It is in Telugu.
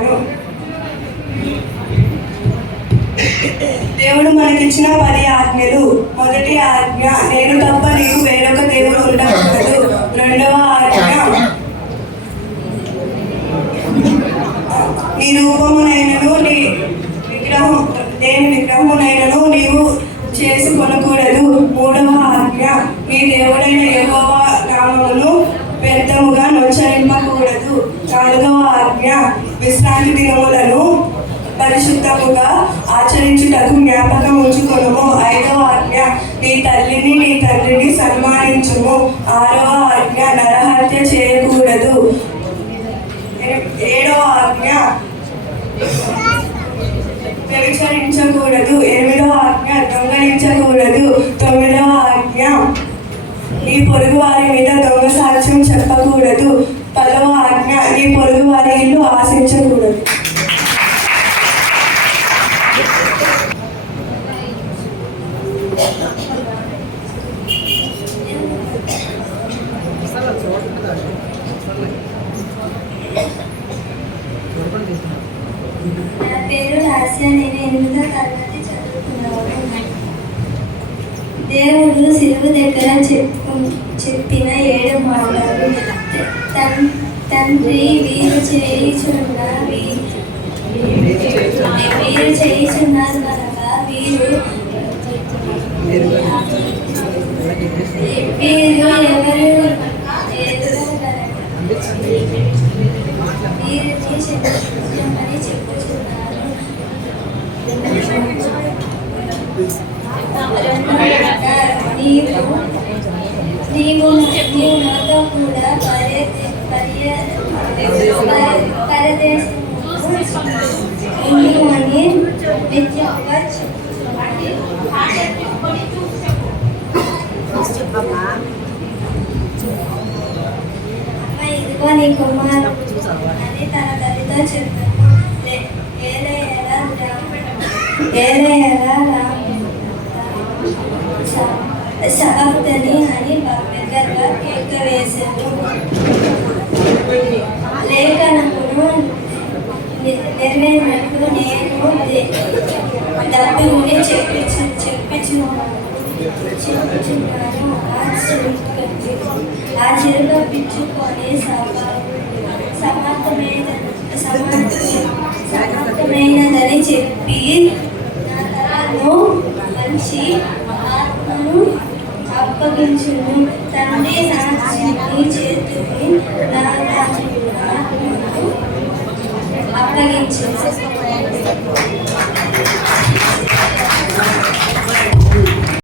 చెప్పుచున్నాను. దేవుడు మనకిచ్చిన 10 ఆజ్ఞలు. మొదటి ఆజ్ఞ, నేను తప్ప నీకు వేరొక దేవుడు ఉండకూడదు. రెండవ ఆజ్ఞ, నీ రూపమునైనను దేని విగ్రహమునైనను నీవు చేసుకొనకూడదు. మూడవ ఆజ్ఞ, నీ దేవుడైన యెహోవా నామమును వ్యర్థముగా నొచ్చరింపకూడదు. నాలుగవ ఆజ్ఞ, విశ్రాంతి దినములను పరిశుద్ధముగా ఆచరించుటకు జ్ఞాపకం ఉంచుకొనుము. ఐదవ ఆజ్ఞ, నీ తల్లిని నీ తండ్రిని సన్మానించుము. ఆరవ ఆజ్ఞ, నరహత్య చేయకూడదు. ఏడవ ఆజ్ఞ, వ్యభిచరించకూడదు. ఎనిమిదవ ఆజ్ఞ, దొంగలించకూడదు. తొమ్మిదవ ఆజ్ఞ, నీ పొరుగు వారి మీద దొంగ సాక్ష్యం చెప్పకూడదు. 10వ ఆజ్ఞ, నీ పొరుగు వారి ఇల్లు ఆశించకూడదు. నా పేరు రాస్య. నేను 8వ తరగతి చదువుతున్నాను. దేవుడు సిలువ దగ్గర చెప్పిన 7 మాటలు. తండ్రి వీరు చేయుచున్నారు కనుక వీరు ఎవరు అని చెప్పుచున్నారు. నీవు నాతో కూడా పరదేశము అని నిత్యంగా ఇదిగో నీ కుమారుడు అని తన తల్లితో చెప్పాను. శపథని అని దగ్గరగా కేక వేశాను. లేఖనమును నెరవేరినట్లు నేను డబ్బుని చెప్పుచున్నాను. ఆ చెరువు పిచ్చుకొని సమర్థమైనదని చెప్పి నా తలను మంచి ఆత్మను అప్పగించును. తండ్రి నీ చేతిని నా ఆత్మను అప్పగించు.